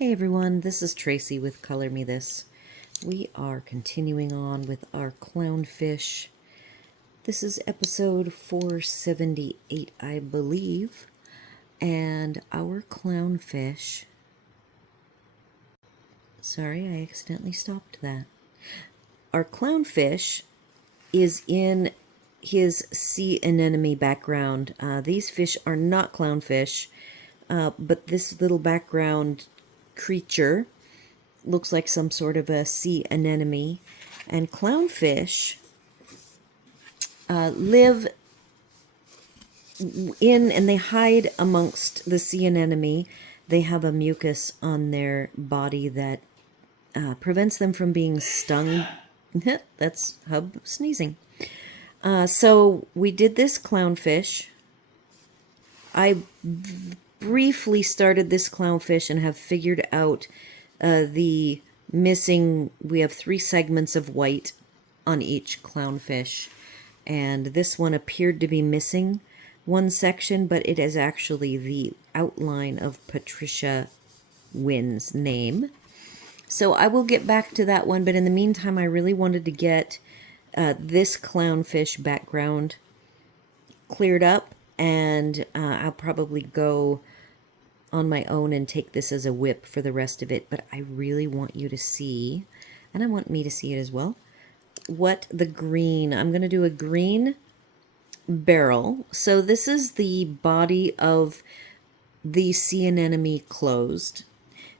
Hey everyone, this is Tracy with Color Me This. We are continuing on with our clownfish. This is episode 478, I believe. And our clownfish... Sorry, I accidentally stopped that. Our clownfish is in his sea anemone background. These fish are not clownfish, but this little background creature looks like some sort of a sea anemone. And clownfish live in and they hide amongst the sea anemone. They have a mucus on their body that prevents them from being stung. That's Hub sneezing. So we did this clownfish. I briefly started this clownfish and have figured out the missing. We have 3 segments of white on each clownfish, and this one appeared to be missing one section, but it is actually the outline of Patricia Wynn's name. So I will get back to that one, but in the meantime, I really wanted to get this clownfish background cleared up, and I'll probably go on my own and take this as a whip for the rest of it, but I really want you to see, and I want me to see it as well, what the green, I'm going to do a green barrel. So this is the body of the sea anemone closed.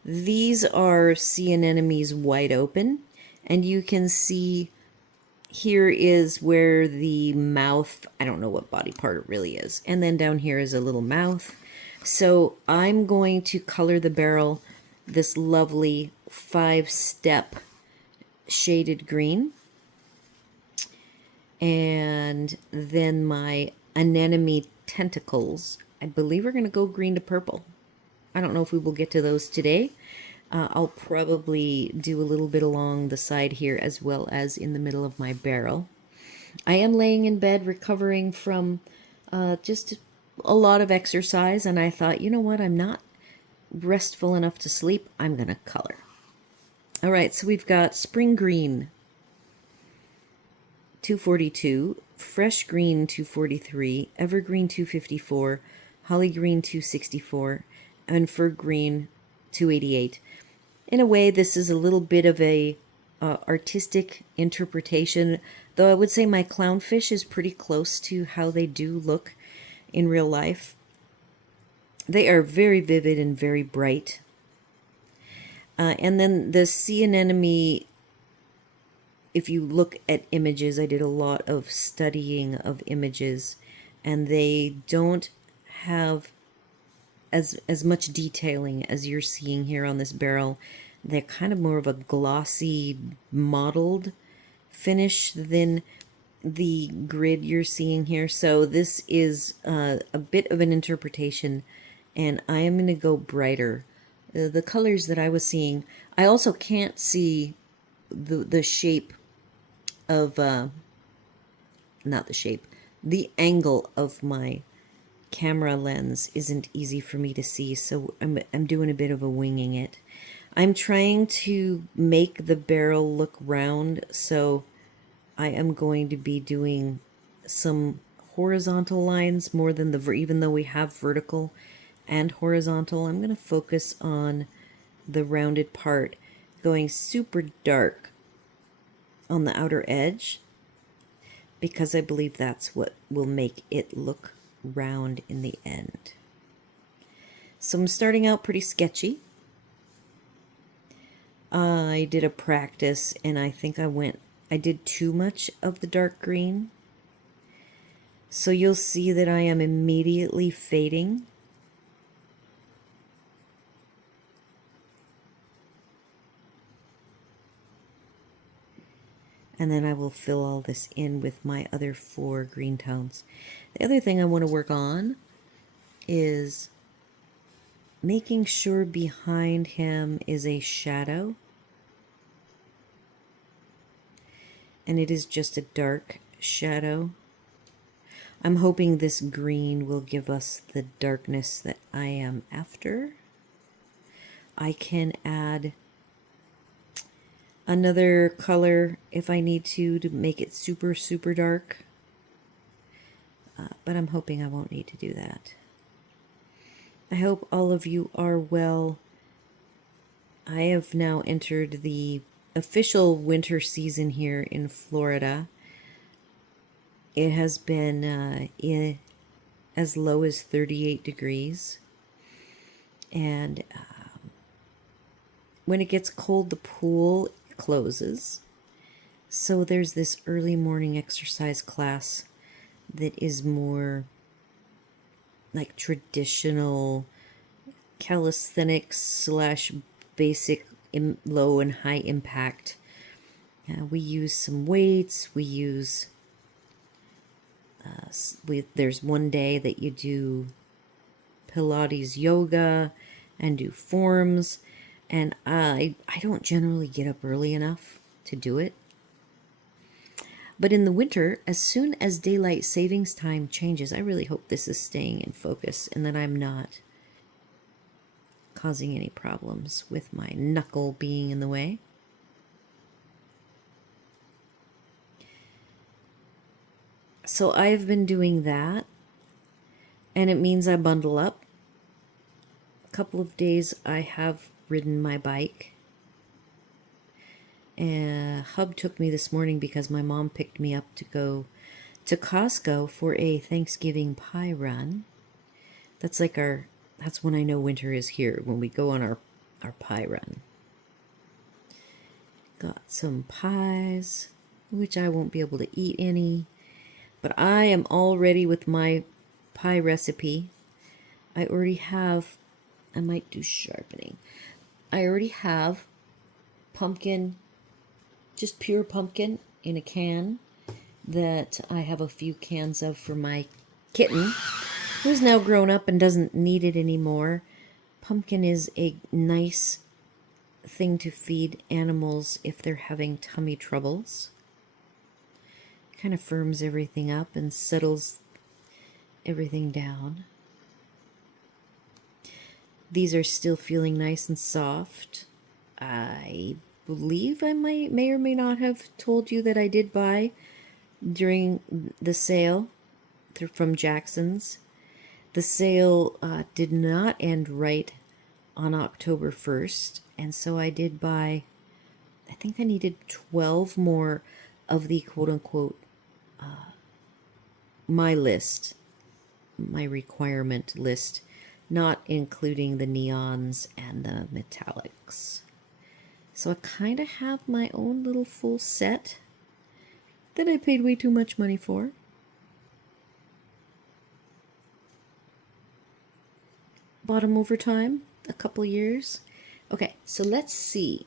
These are sea anemones wide open, and you can see here is where the mouth, I don't know what body part it really is, and then down here is a little mouth. So I'm going to color the barrel this lovely 5-step shaded green. And then my anemone tentacles, I believe are going to go green to purple. I don't know if we will get to those today. I'll probably do a little bit along the side here as well as in the middle of my barrel. I am laying in bed recovering from just a lot of exercise, and I thought, you know what, I'm not restful enough to sleep. I'm going to color. All right, so we've got spring green, 242, fresh green, 243, evergreen, 254, holly green, 264, and fir green, 288. In a way, this is a little bit of a artistic interpretation, though I would say my clownfish is pretty close to how they do look in real life. They are very vivid and very bright. And then the sea anemone, if you look at images, I did a lot of studying of images, and they don't have as much detailing as you're seeing here on this barrel. They're kind of more of a glossy, mottled finish than the grid you're seeing here. So this is a bit of an interpretation, and I am going to go brighter. The colors that I was seeing, I also can't see the shape of, not the shape, the angle of my camera lens isn't easy for me to see, so I'm doing a bit of a winging it. I'm trying to make the barrel look round, so I am going to be doing some horizontal lines more than even though we have vertical and horizontal. I'm going to focus on the rounded part, going super dark on the outer edge, because I believe that's what will make it look round in the end. So I'm starting out pretty sketchy. I did a practice, and I think I did too much of the dark green. So you'll see that I am immediately fading. And then I will fill all this in with my other 4 green tones. The other thing I want to work on is making sure behind him is a shadow. And it is just a dark shadow. I'm hoping this green will give us the darkness that I am after. I can add another color if I need to make it super, super dark. But I'm hoping I won't need to do that. I hope all of you are well. I have now entered the official winter season here in Florida. It has been as low as 38 degrees. And when it gets cold, the pool closes. So there's this early morning exercise class that is more like traditional calisthenics slash basic low and high impact. We use some weights. We use there's one day that you do Pilates yoga and do forms, and I don't generally get up early enough to do it. But in the winter, as soon as daylight savings time changes, I really hope this is staying in focus and that I'm not causing any problems with my knuckle being in the way. So I've been doing that, and it means I bundle up. A couple of days I have ridden my bike. Hub took me this morning because my mom picked me up to go to Costco for a Thanksgiving pie run. That's when I know winter is here, when we go on our pie run. Got some pies, which I won't be able to eat any, but I am all ready with my pie recipe. I might do sharpening. I already have pumpkin, just pure pumpkin in a can that I have a few cans of for my kitten, who's now grown up and doesn't need it anymore. Pumpkin is a nice thing to feed animals if they're having tummy troubles. It kind of firms everything up and settles everything down. These are still feeling nice and soft. I believe I may or may not have told you that I did buy during the sale from Jackson's. The sale did not end right on October 1st, and so I did buy, I think I needed 12 more of the quote-unquote my requirement list, not including the neons and the metallics. So I kind of have my own little full set that I paid way too much money for. Bought them over time, a couple years. Okay, so let's see.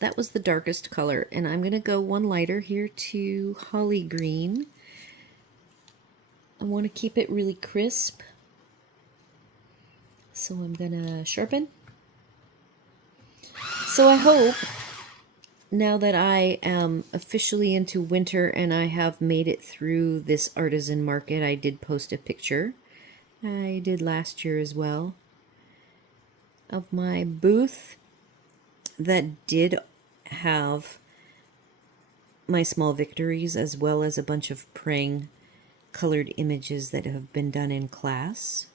That was the darkest color, and I'm going to go one lighter here to holly green. I want to keep it really crisp, so I'm going to sharpen. So I hope, now that I am officially into winter and I have made it through this artisan market, I did post a picture. I did last year as well, of my booth that did have my small victories as well as a bunch of praying colored images that have been done in class.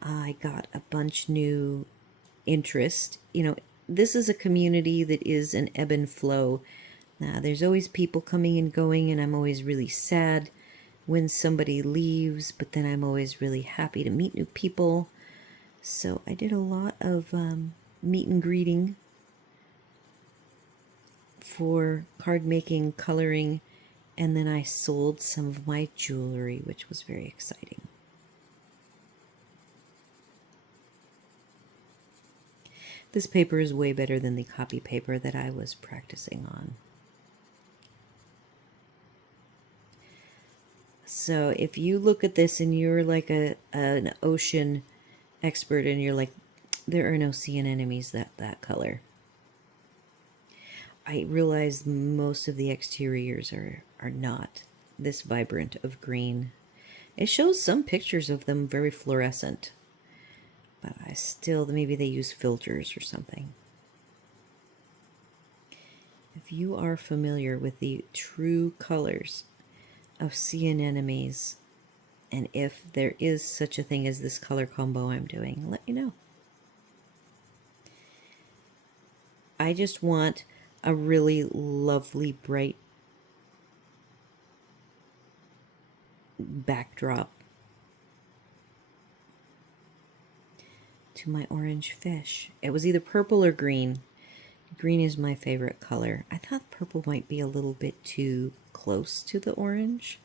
I got a bunch new interest. You know, this is a community that is an ebb and flow. There's always people coming and going, and I'm always really sad when somebody leaves, but then I'm always really happy to meet new people. So I did a lot of meet and greeting for card making, coloring, and then I sold some of my jewelry, which was very exciting. This paper is way better than the copy paper that I was practicing on. So if you look at this and you're like an ocean expert and you're like, there are no sea anemones that color. I realize most of the exteriors are not this vibrant of green. It shows some pictures of them very fluorescent. but I still, maybe they use filters or something. If you are familiar with the true colors of sea anemones, and if there is such a thing as this color combo I'm doing, let me know. I just want a really lovely, bright backdrop to my orange fish. It was either purple or green. Green is my favorite color. I thought purple might be a little bit too close to the orange,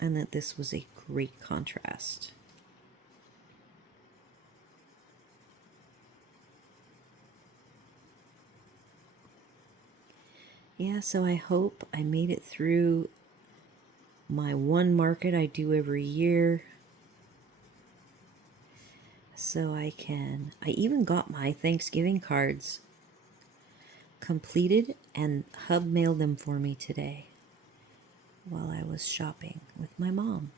and that this was a great contrast. Yeah, so I hope I made it through my one market I do every year. So I even got my Thanksgiving cards completed, and Hub mailed them for me today while I was shopping with my mom.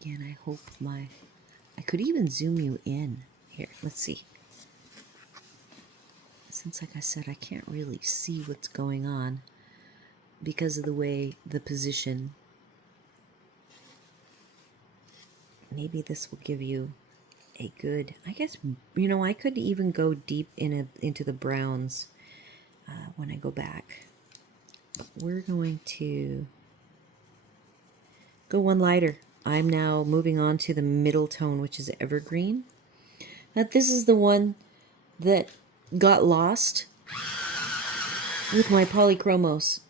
Again, I hope I could even zoom you in. Here, let's see. Since, like I said, I can't really see what's going on because of the way the position. Maybe this will give you a good, I guess, I could even go deep into the browns when I go back. But we're going to go one lighter. I'm now moving on to the middle tone, which is evergreen. Now, this is the one that got lost with my polychromos.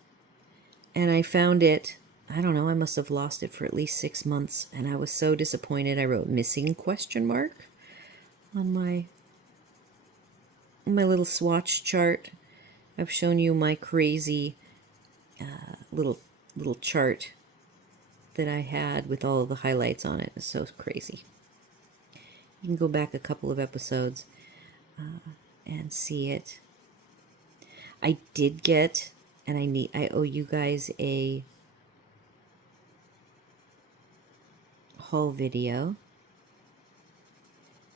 And I found it, I don't know, I must have lost it for at least 6 months. And I was so disappointed. I wrote missing ? On my little swatch chart. I've shown you my crazy little chart that I had with all of the highlights on it. It's so crazy. You can go back a couple of episodes and see it. I did get, and I owe you guys a haul video,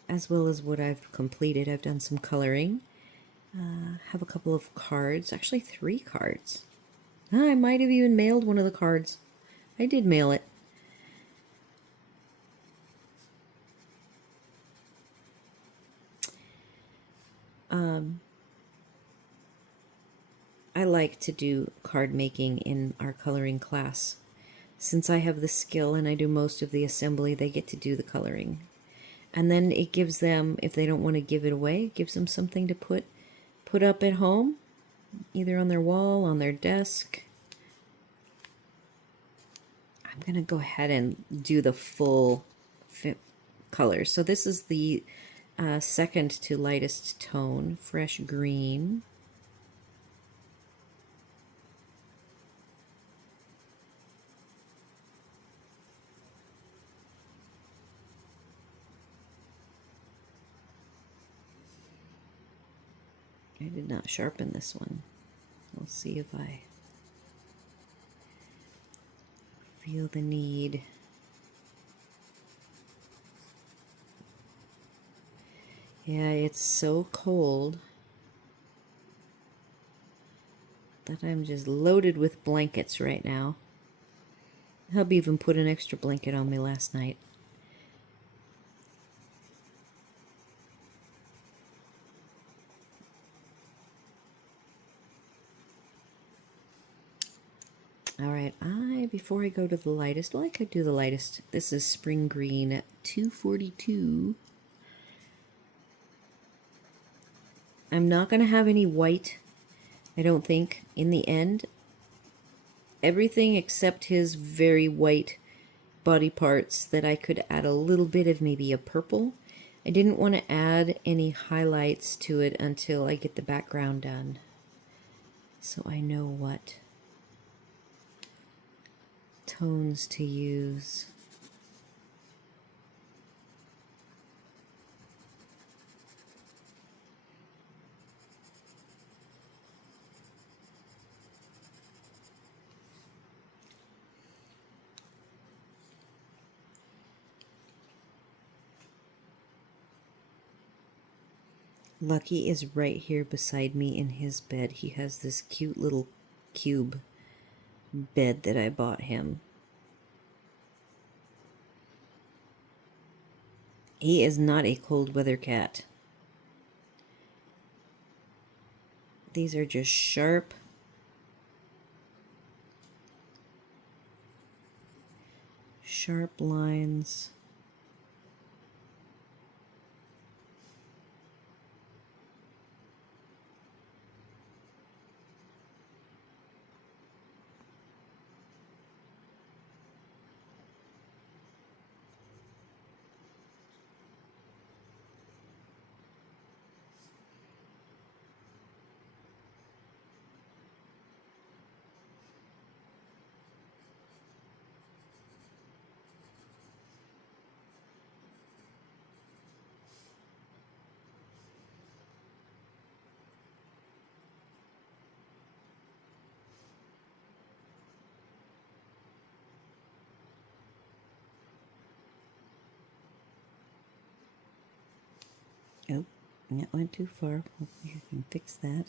as well as what I've completed. I've done some coloring. Have a couple of cards, actually 3 cards. I might have even mailed one of the cards. I did mail it. I like to do card making in our coloring class. Since I have the skill and I do most of the assembly, they get to do the coloring. And then it gives them, if they don't want to give it away, it gives them something to put up at home, either on their wall, on their desk. I'm going to go ahead and do the full colors. So this is the second to lightest tone, fresh green. I did not sharpen this one. We'll see if I feel the need. Yeah, it's so cold that I'm just loaded with blankets right now. Hubby even put an extra blanket on me last night. All right, before I go to the lightest, well, I could do the lightest. This is Spring Green 242. I'm not going to have any white, I don't think, in the end. Everything except his very white body parts that I could add a little bit of maybe a purple. I didn't want to add any highlights to it until I get the background done, so I know what tones to use. Lucky is right here beside me in his bed. He has this cute little cube bed that I bought him. He is not a cold weather cat. These are just sharp lines. Oh, that went too far. Hopefully I can fix that.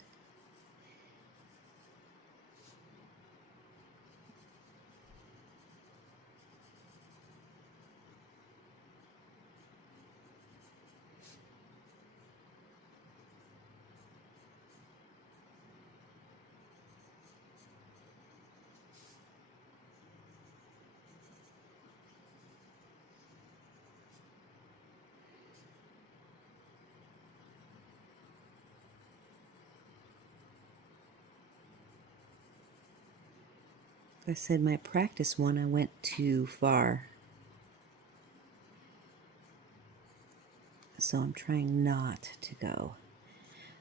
I said my practice one, I went too far. So I'm trying not to go.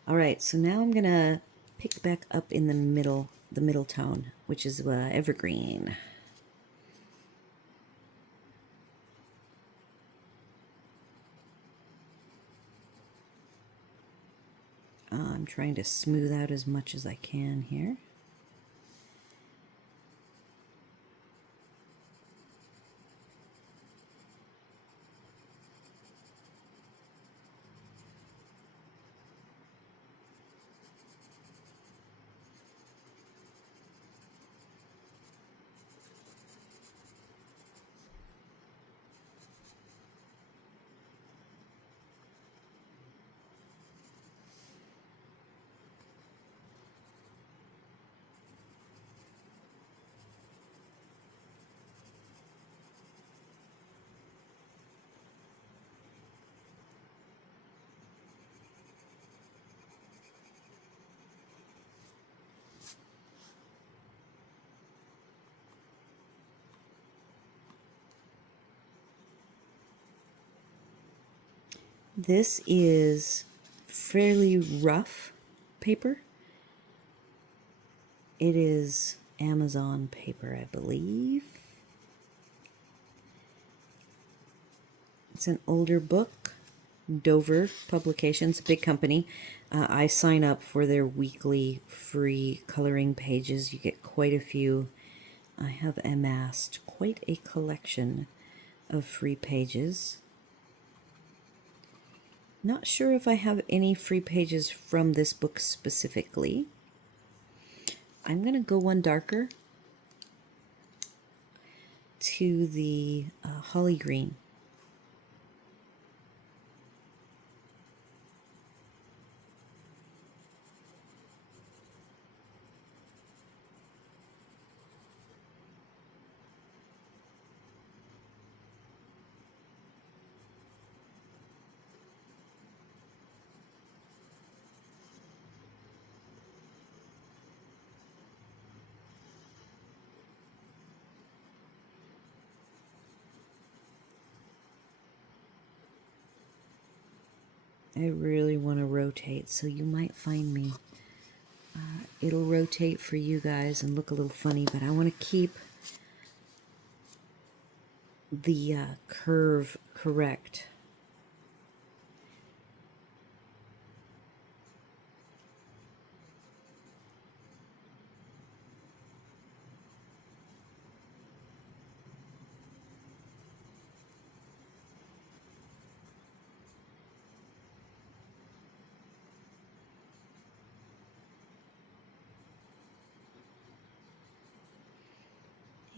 All right, so now I'm gonna pick back up in the middle tone, which is evergreen. I'm trying to smooth out as much as I can here. This is fairly rough paper. It is Amazon paper, I believe. It's an older book. Dover Publications, a big company. I sign up for their weekly free coloring pages. You get quite a few. I have amassed quite a collection of free pages. Not sure if I have any free pages from this book specifically. I'm going to go one darker to the holly green. I really want to rotate, so you might find me. It'll rotate for you guys and look a little funny, but I want to keep the curve correct.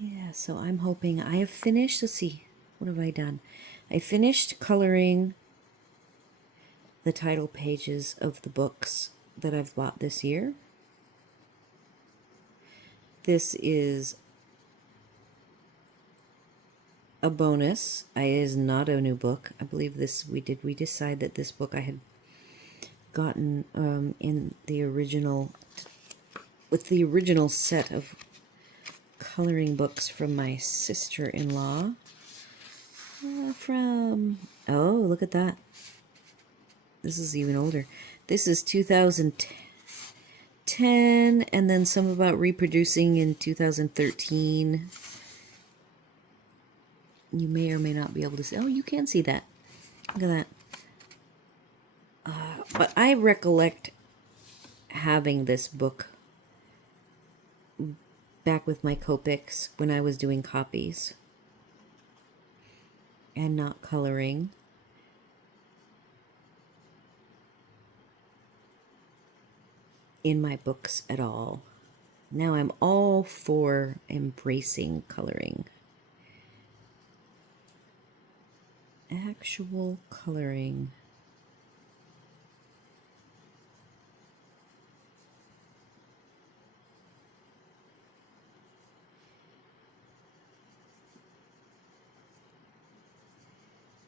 Yeah, so I'm hoping I have finished. Let's see, what have I done? I finished coloring the title pages of the books that I've bought this year. This is a bonus. It is not a new book. I believe we decide that this book I had gotten in the original, with the original set of coloring books from my sister-in-law. Oh, look at that. This is even older. This is 2010, and then some about reproducing in 2013. You may or may not be able to see. Oh, you can see that. Look at that. But I recollect having this book back with my Copics when I was doing copies and not coloring. In my books at all. Now I'm all for embracing coloring. Actual coloring.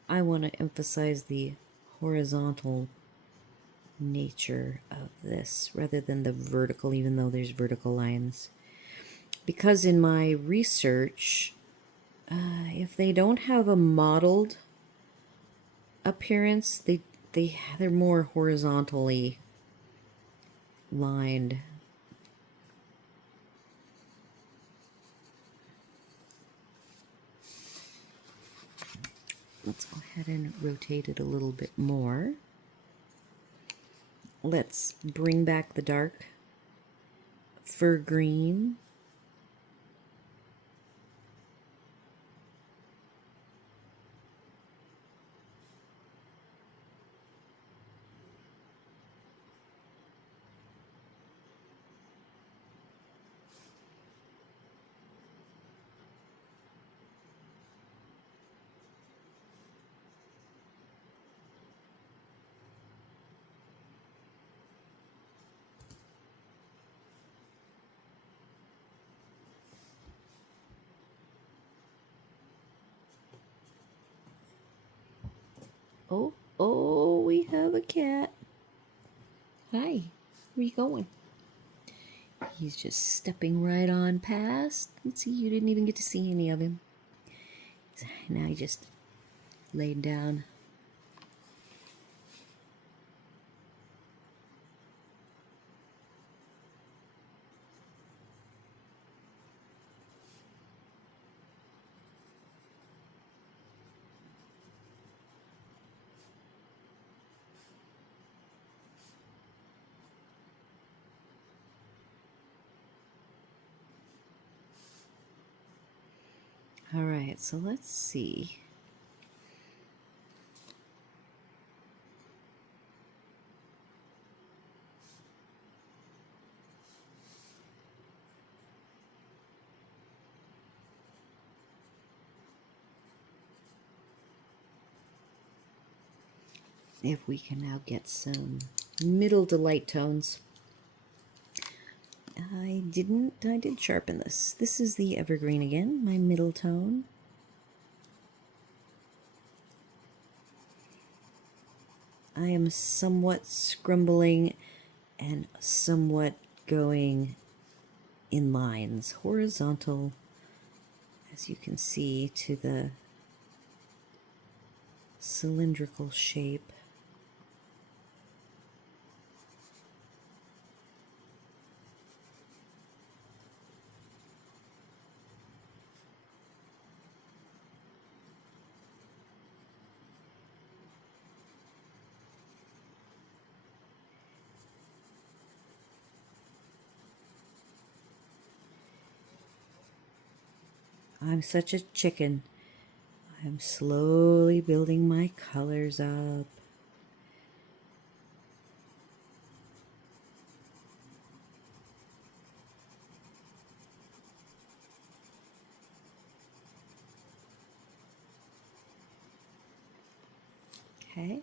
I want to emphasize the horizontal nature of this rather than the vertical, even though there's vertical lines. Because in my research, if they don't have a modeled appearance, they're more horizontally lined. Let's go ahead and rotate it a little bit more. Let's bring back the dark fur green. Oh, we have a cat. Hi, where you going? He's just stepping right on past. Let's see, you didn't even get to see any of him. Now he just laid down. All right, so let's see. If we can now get some middle to light tones. I did sharpen this. This is the evergreen again, my middle tone. I am somewhat scrumbling and somewhat going in lines, horizontal, as you can see, to the cylindrical shape. I'm such a chicken. I'm slowly building my colors up. Okay.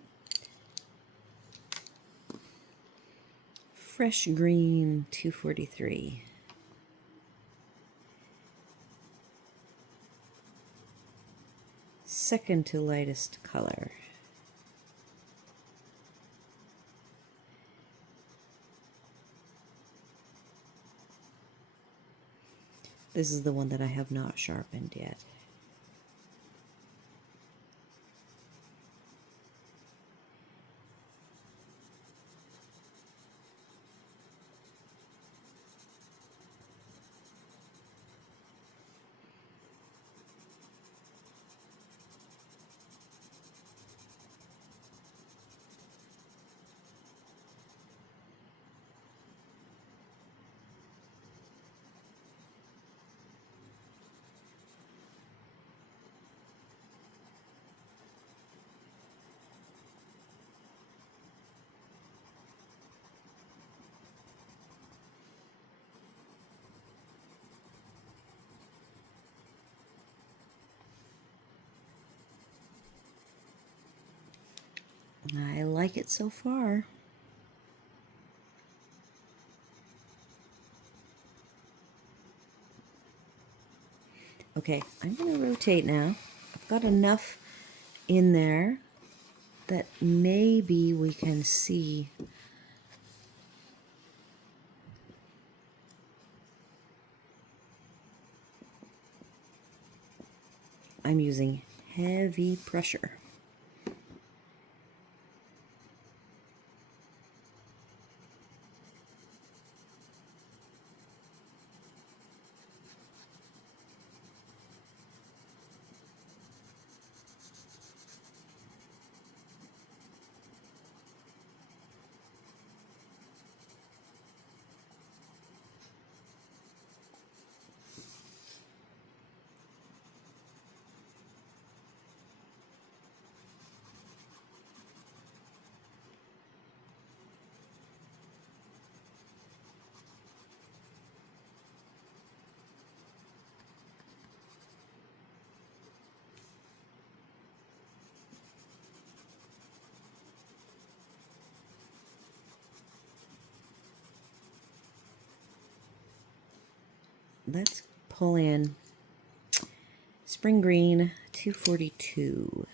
Fresh green 243. Second to lightest color. This is the one that I have not sharpened yet. I like it so far. Okay, I'm going to rotate now. I've got enough in there that maybe we can see. I'm using heavy pressure. Let's pull in spring green 242.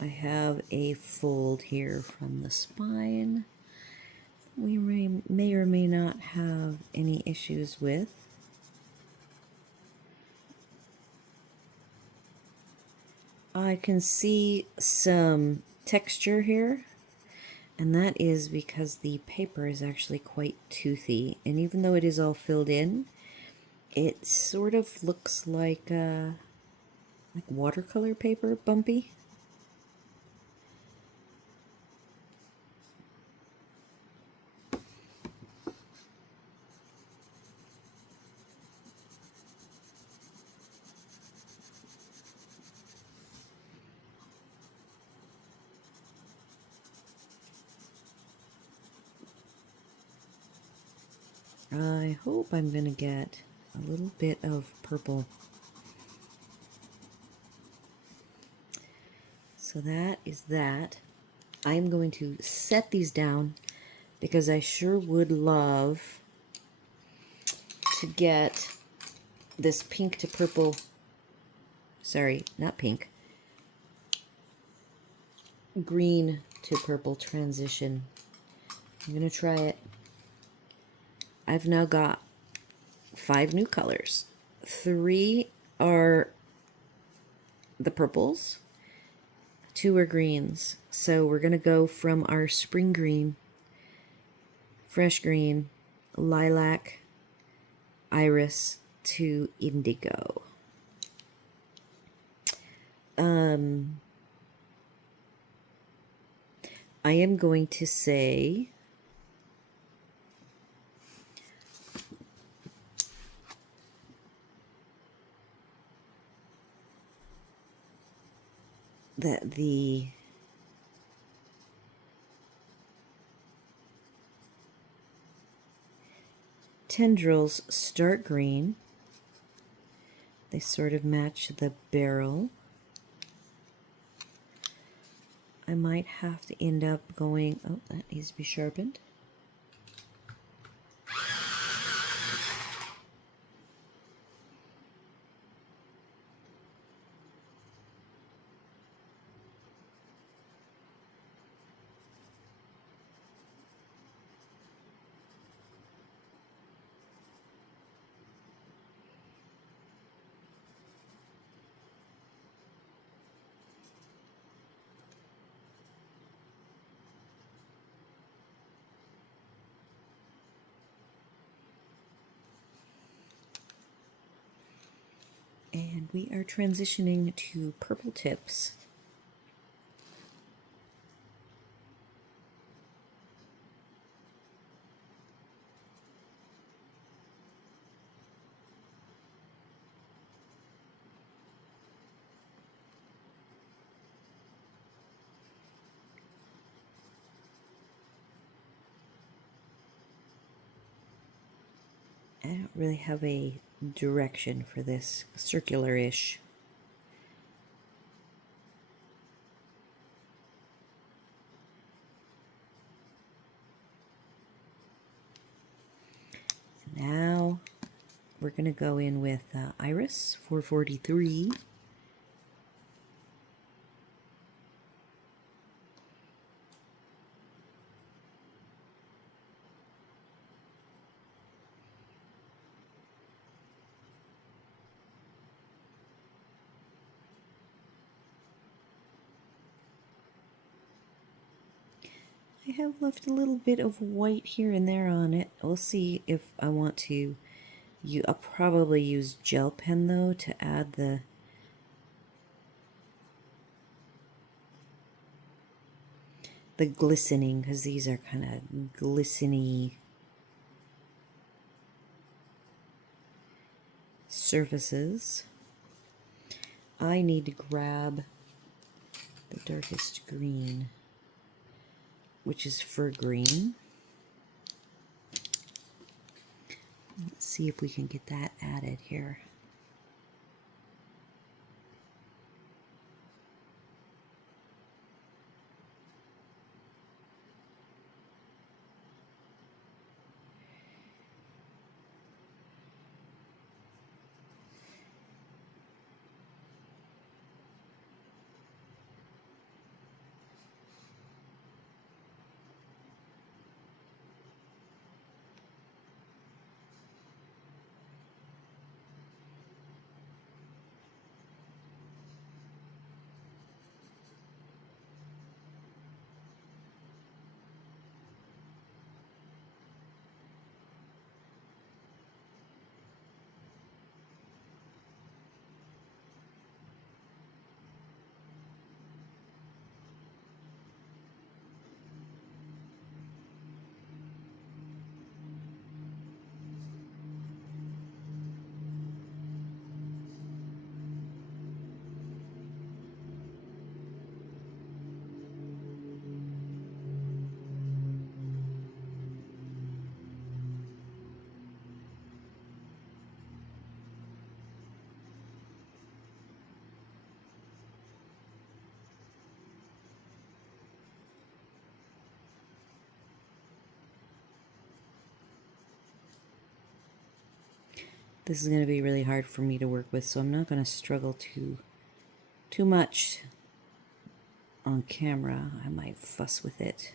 I have a fold here from the spine we may or may not have any issues with. I can see some texture here, and that is because the paper is actually quite toothy, and even though it is all filled in, it sort of looks like watercolor paper, bumpy. I hope I'm going to get a little bit of purple. So that is that. I'm going to set these down because I sure would love to get this pink to purple, sorry, not pink, green to purple transition. I'm going to try it. I've now got 5 new colors. 3 are the purples, 2 are greens. So we're going to go from our spring green, fresh green, lilac, iris to indigo. I am going to say that the tendrils start green. They sort of match the barrel. I might have to end up going, oh, that needs to be sharpened. And we are transitioning to purple tips. I don't really have a direction for this, circular-ish. Now we're going to go in with Iris 443. I have left a little bit of white here and there on it. We'll see if I want to. I'll probably use gel pen though to add the glistening, because these are kind of glistening surfaces. I need to grab the darkest green, which is fur green. Let's see if we can get that added here. This is going to be really hard for me to work with, so I'm not going to struggle too much on camera. I might fuss with it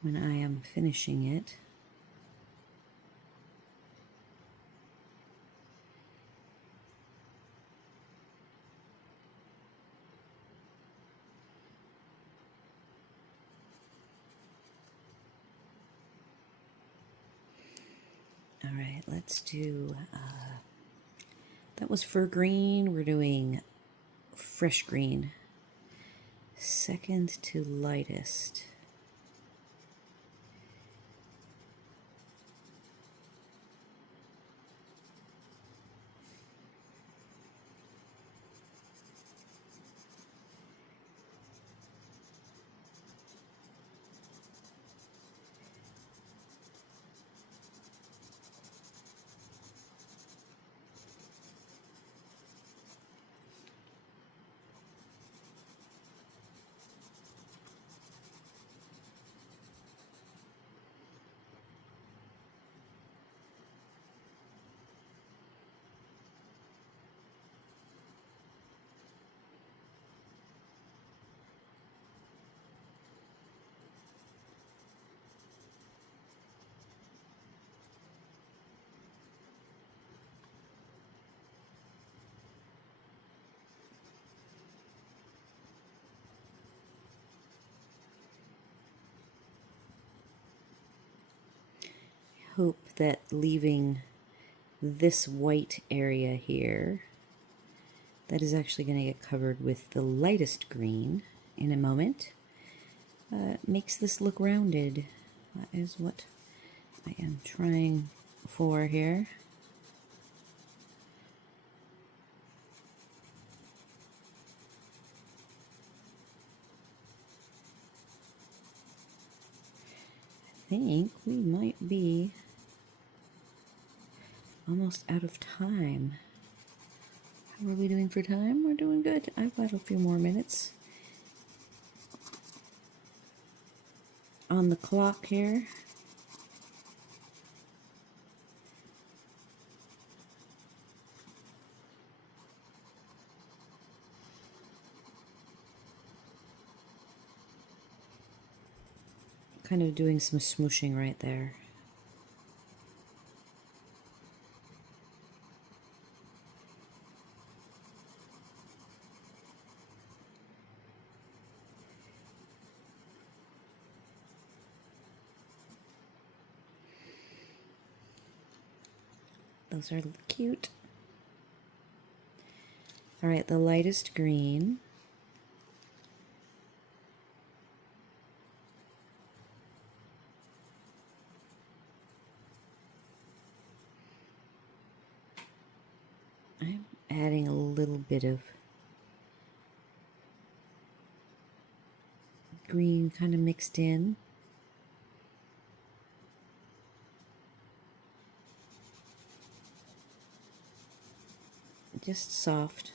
when I am finishing it. All right, let's do, that was fur green. We're doing fresh green. second to lightest. Hope that leaving this white area here, that is actually going to get covered with the lightest green in a moment, makes this look rounded. That is what I am trying for here. I think we might be almost out of time. How are we doing for time? We're doing good. I've got a few more minutes on the clock here. Kind of doing some smooshing right there. Those are cute. All right, the lightest green. I'm adding a little bit of green kind of mixed in. Just soft.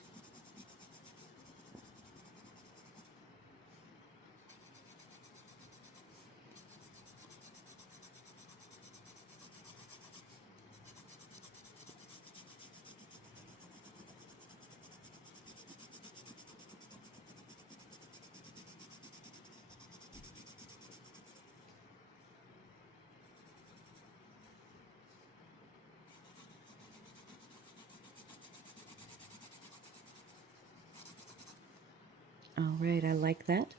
All right, I like that.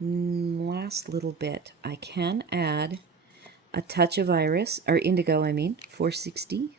Last little bit. I can add a touch of iris, or indigo, 460.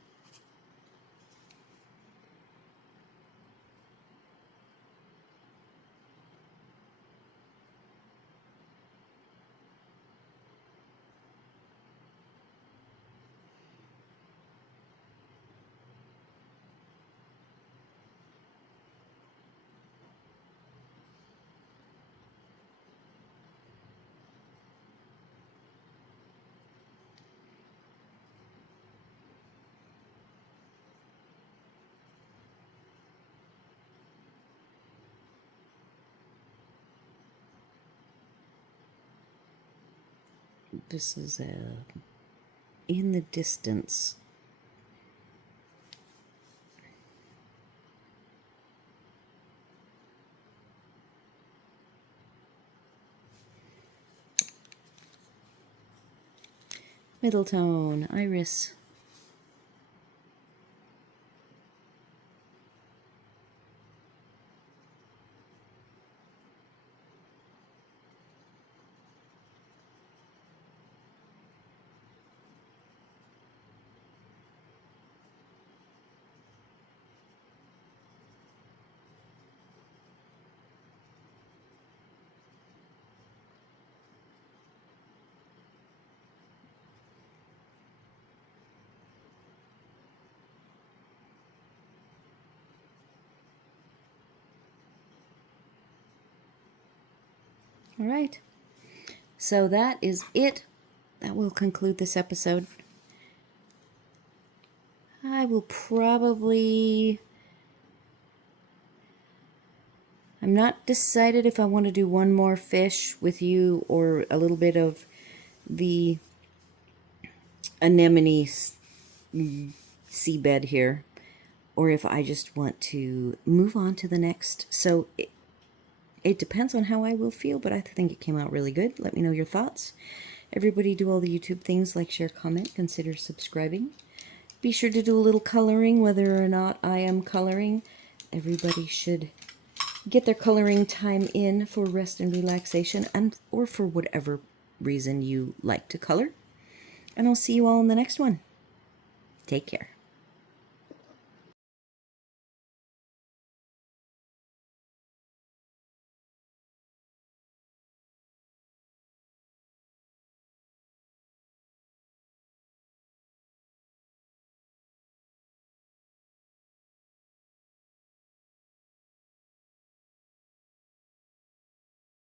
This is in the distance. Middle tone, iris. All right. So that is it. That will conclude this episode. I will probably... I'm not decided if I want to do one more fish with you or a little bit of the anemone seabed here, or if I just want to move on to the next. So it depends on how I will feel, but I think it came out really good. Let me know your thoughts. Everybody do all the YouTube things, like, share, comment, consider subscribing. Be sure to do a little coloring, whether or not I am coloring. Everybody should get their coloring time in for rest and relaxation, and or for whatever reason you like to color. And I'll see you all in the next one. Take care.